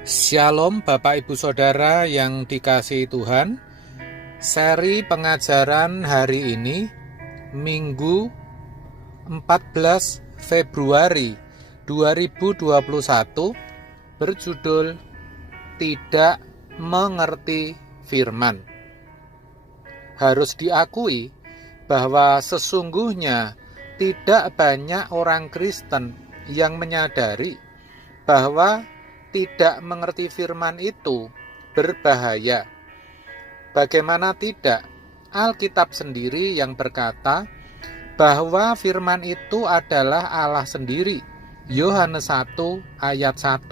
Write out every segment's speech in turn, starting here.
Shalom Bapak Ibu Saudara yang dikasihi Tuhan. Seri pengajaran hari ini Minggu 14 Februari 2021 berjudul Tidak Mengerti Firman. Harus diakui bahwa sesungguhnya tidak banyak orang Kristen yang menyadari bahwa tidak mengerti firman itu berbahaya. Bagaimana tidak? Alkitab sendiri yang berkata bahwa firman itu adalah Allah sendiri. Yohanes 1 ayat 1.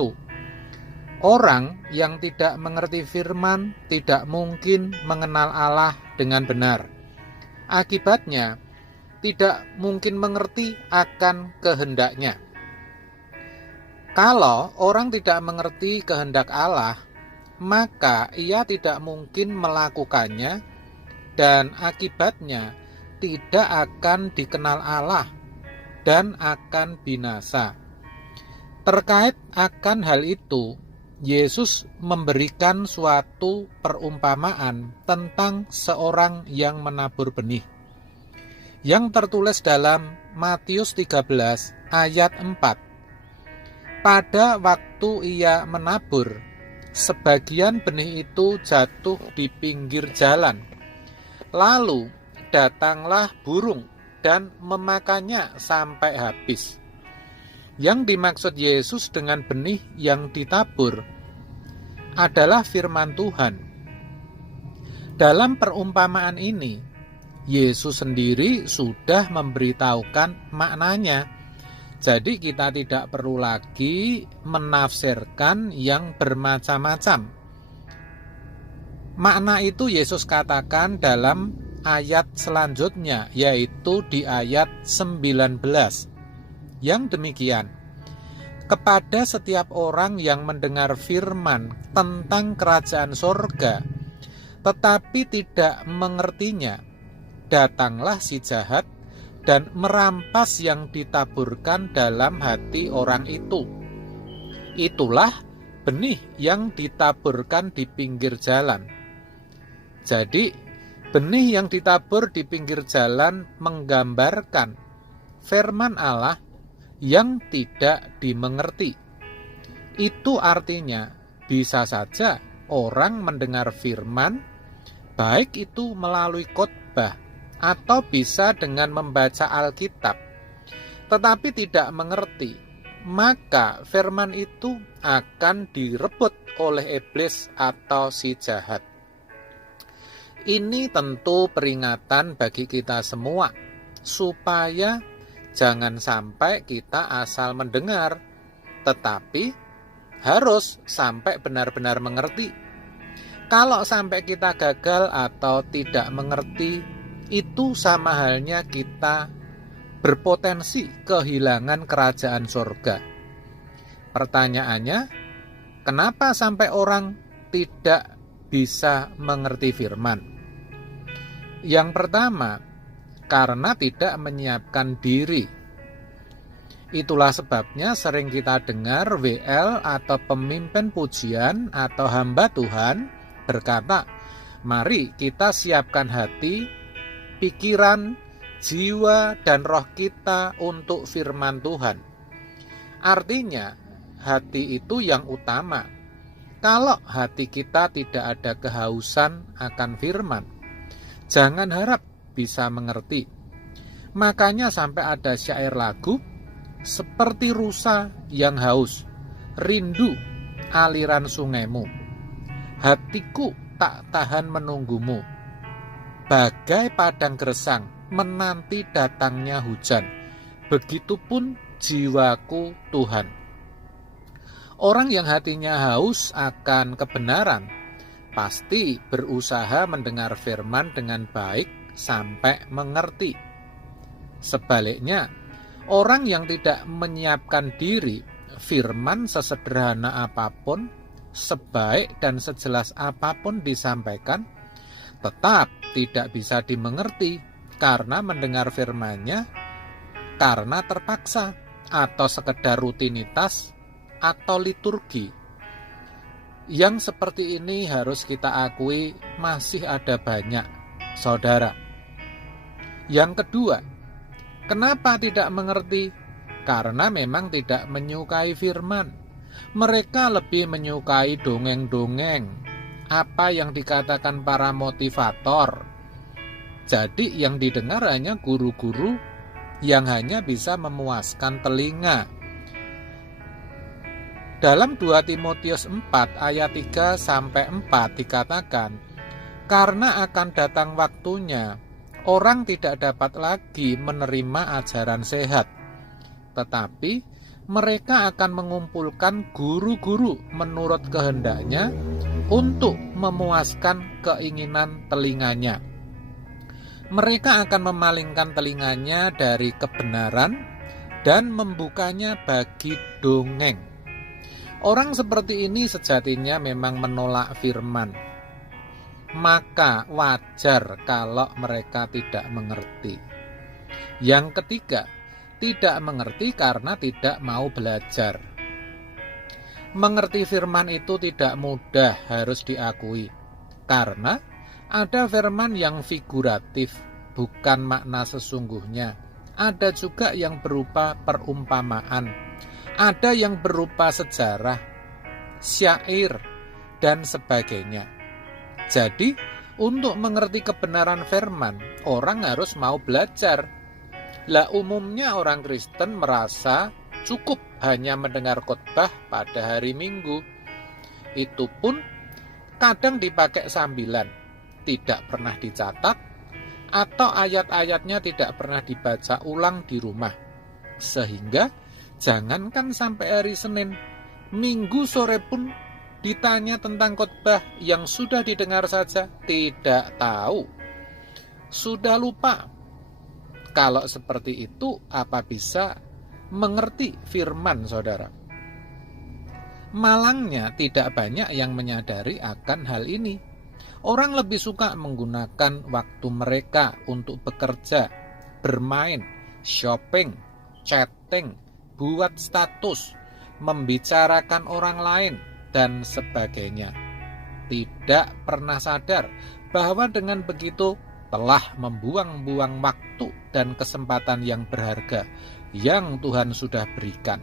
Orang yang tidak mengerti firman tidak mungkin mengenal Allah dengan benar. Akibatnya, tidak mungkin mengerti akan kehendaknya. Kalau orang tidak mengerti kehendak Allah, maka ia tidak mungkin melakukannya dan akibatnya tidak akan dikenal Allah dan akan binasa. Terkait akan hal itu, Yesus memberikan suatu perumpamaan tentang seorang yang menabur benih, yang tertulis dalam Matius 13 ayat 4. Pada waktu ia menabur, sebagian benih itu jatuh di pinggir jalan. Lalu datanglah burung dan memakannya sampai habis. Yang dimaksud Yesus dengan benih yang ditabur adalah firman Tuhan. Dalam perumpamaan ini, Yesus sendiri sudah memberitahukan maknanya. Jadi kita tidak perlu lagi menafsirkan yang bermacam-macam. Makna itu Yesus katakan dalam ayat selanjutnya, yaitu di ayat 19. Yang demikian, kepada setiap orang yang mendengar firman tentang kerajaan sorga, tetapi tidak mengertinya, datanglah si jahat dan merampas yang ditaburkan dalam hati orang itu. Itulah benih yang ditaburkan di pinggir jalan. Jadi, benih yang ditabur di pinggir jalan menggambarkan firman Allah yang tidak dimengerti. Itu artinya bisa saja orang mendengar firman, baik itu melalui khotbah atau bisa dengan membaca Alkitab, tetapi tidak mengerti, maka firman itu akan direbut oleh iblis atau si jahat. Ini tentu peringatan bagi kita semua, supaya jangan sampai kita asal mendengar, tetapi harus sampai benar-benar mengerti. Kalau sampai kita gagal atau tidak mengerti, itu sama halnya kita berpotensi kehilangan kerajaan surga. Pertanyaannya, kenapa sampai orang tidak bisa mengerti firman? Yang pertama, karena tidak menyiapkan diri. Itulah sebabnya sering kita dengar WL atau pemimpin pujian atau hamba Tuhan berkata, mari kita siapkan hati, pikiran, jiwa, dan roh kita untuk firman Tuhan. Artinya, hati itu yang utama. Kalau hati kita tidak ada kehausan akan firman, jangan harap bisa mengerti. Makanya sampai ada syair lagu, seperti rusa yang haus, rindu aliran sungaimu. Hatiku tak tahan menunggumu, bagai padang gersang menanti datangnya hujan. Begitupun jiwaku Tuhan. Orang yang hatinya haus akan kebenaran pasti berusaha mendengar firman dengan baik sampai mengerti. Sebaliknya, orang yang tidak menyiapkan diri, firman sesederhana apapun, sebaik dan sejelas apapun disampaikan, tetap tidak bisa dimengerti karena mendengar firman-Nya karena terpaksa atau sekedar rutinitas atau liturgi. Yang seperti ini harus kita akui masih ada banyak, saudara. Yang kedua, kenapa tidak mengerti? Karena memang tidak menyukai firman. Mereka lebih menyukai dongeng-dongeng, apa yang dikatakan para motivator. Jadi yang didengar hanya guru-guru yang hanya bisa memuaskan telinga. Dalam 2 Timotius 4 ayat 3-4 dikatakan, karena akan datang waktunya, orang tidak dapat lagi menerima ajaran sehat, tetapi mereka akan mengumpulkan guru-guru menurut kehendaknya untuk memuaskan keinginan telinganya. Mereka akan memalingkan telinganya dari kebenaran dan membukanya bagi dongeng. Orang seperti ini sejatinya memang menolak firman. Maka wajar kalau mereka tidak mengerti. Yang ketiga, tidak mengerti karena tidak mau belajar. Mengerti firman itu tidak mudah, harus diakui. Karena ada firman yang figuratif, bukan makna sesungguhnya. Ada juga yang berupa perumpamaan. Ada yang berupa sejarah, syair, dan sebagainya. Jadi, untuk mengerti kebenaran firman, orang harus mau belajar. Lah umumnya orang Kristen merasa cukup hanya mendengar khotbah pada hari Minggu. Itu pun kadang dipakai sambilan, tidak pernah dicatat, atau ayat-ayatnya tidak pernah dibaca ulang di rumah. Sehingga jangankan sampai hari Senin, Minggu sore pun ditanya tentang khotbah yang sudah didengar saja tidak tahu. Sudah lupa. Kalau seperti itu, apa bisa mengerti firman, saudara? Malangnya tidak banyak yang menyadari akan hal ini. Orang lebih suka menggunakan waktu mereka untuk bekerja, bermain, shopping, chatting, buat status, membicarakan orang lain, dan sebagainya. Tidak pernah sadar bahwa dengan begitu telah membuang-buang waktu dan kesempatan yang berharga yang Tuhan sudah berikan.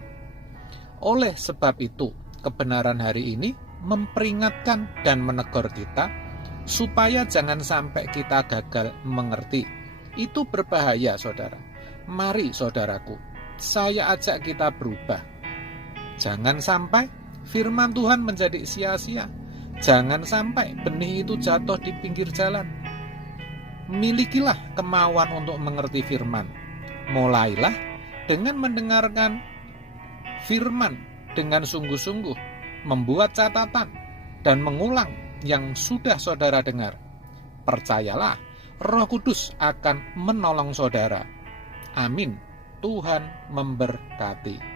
Oleh sebab itu, kebenaran hari ini memperingatkan dan menegur kita supaya jangan sampai kita gagal mengerti. Itu berbahaya, saudara. Mari, saudaraku, saya ajak kita berubah. Jangan sampai firman Tuhan menjadi sia-sia. Jangan sampai benih itu jatuh di pinggir jalan. Milikilah kemauan untuk mengerti firman. Mulailah dengan mendengarkan firman dengan sungguh-sungguh, membuat catatan dan mengulang yang sudah saudara dengar. Percayalah, Roh Kudus akan menolong saudara. Amin. Tuhan memberkati.